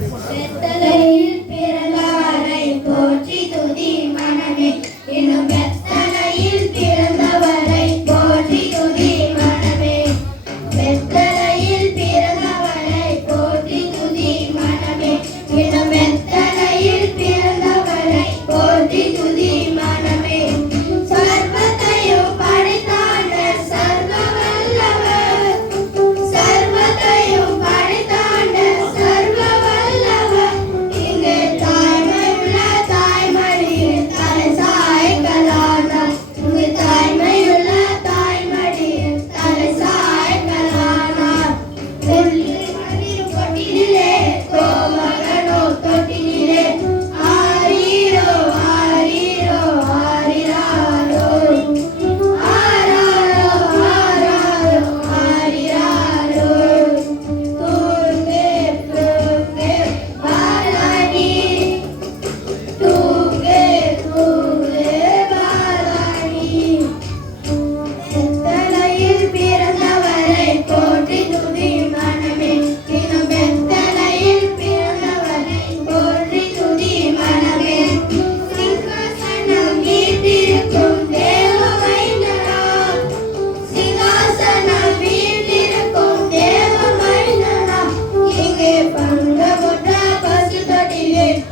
வெத்தலையில் பிறந்தவரை போற்றி துதி மனமே இன்னும் வெத்தலையில் பிறந்தவரை போற்றி துதி மனமே வெத்தலையில் பிறந்தவரை போற்றி துதி மனமே இன்னும் வெத்தலையில் பிறந்தவரை போற்றி துதி மனமே சர்வத்தையும் படைத்தாண்ட சர்வ வல்லவர் சர்வத்தையும் படைத்தாண்ட சர்வ வல்லவர் இங்கே தாய்மையுள்ள தாய்மடியில் தலை சாய்க்கலானா இங்கு தாய்மையுள்ள தாய்மடியில் தலை சாய்க்கலானா தொட்டிலே கோமகனோ தொட்டிலே ஆரீரோ ஆரீரோ ஆரிராரோ ஆராரோ ஆராரோ ஆரிராரோ தூங்கே தூங்கே பாலாடி தூங்கே தூங்கே பாலாடி வெத்தலையில் பிறந்தவரை போற்றி துதி மனமே இன்னும் வெத்தலையில் பிறந்தவரை போற்றி துதி மனமே சிங்காசனம் வீட்டிருக்கும் தேவ மைந்தனா சிங்காசனம் வீட்டிருக்கும் தேவ மைந்தனா இங்கே பங்கமுற்ற பசு தொட்டிலில்